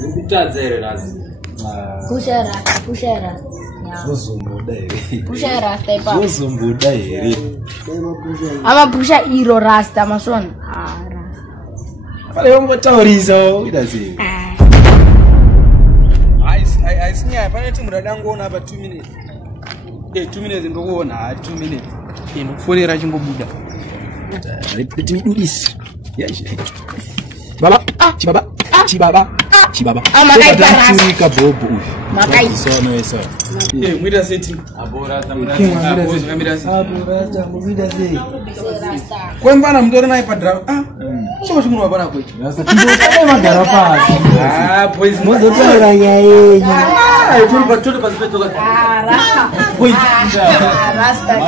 Ngikutadzere lazi. Pusha rasta. Pusha rasta ipa. Zozombuda here. Ama pusha iro rasta masona. Fale ngotaurisa udazi. Aisinya pane timu radangoona pa 2 minutes. 2 minutes ndokuona 2 minutes. Inofonera chingobuda. Repeat udisi. Yaje. Baba, chibaba. Makai parasa. Chika bobo uyu. Makai. Sono esa. Mwita seti. Abora tamira. Mwita seti. Kwemvana mtori naye padra. Chiko chimunwa pana kwechi. Rasta tindoka magara pasi. Boys Mozotora yaye. tuli pasipetoka. Rasta. Boys. Rasta.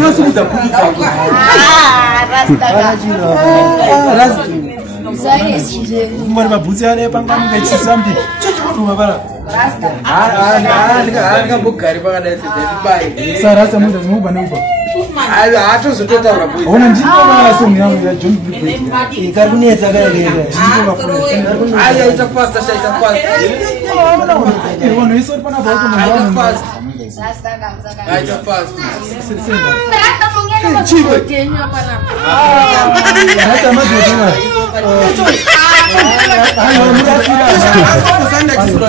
Yosukuza kutuka. Rasta. Sai size. Mwana mabutsi ale pangamuka chisambi. Chochikotuma bala. Rasta. Ndikambogari pakadai sezai. Sa rasta muntu zimuba neuba. Hatozototaura boys. Ona ndinova song yangu ya John Bridget. Ikarunetsa kaerera. Ndinova Ita fast, shaita fast. Iwona isori pana bauko Ita mwana. fast. Rasta kamzaka. Ita fast. Rasta mungena masotenyo hapana. Rasta madodona. Ayo, murafika. Sanda kisura.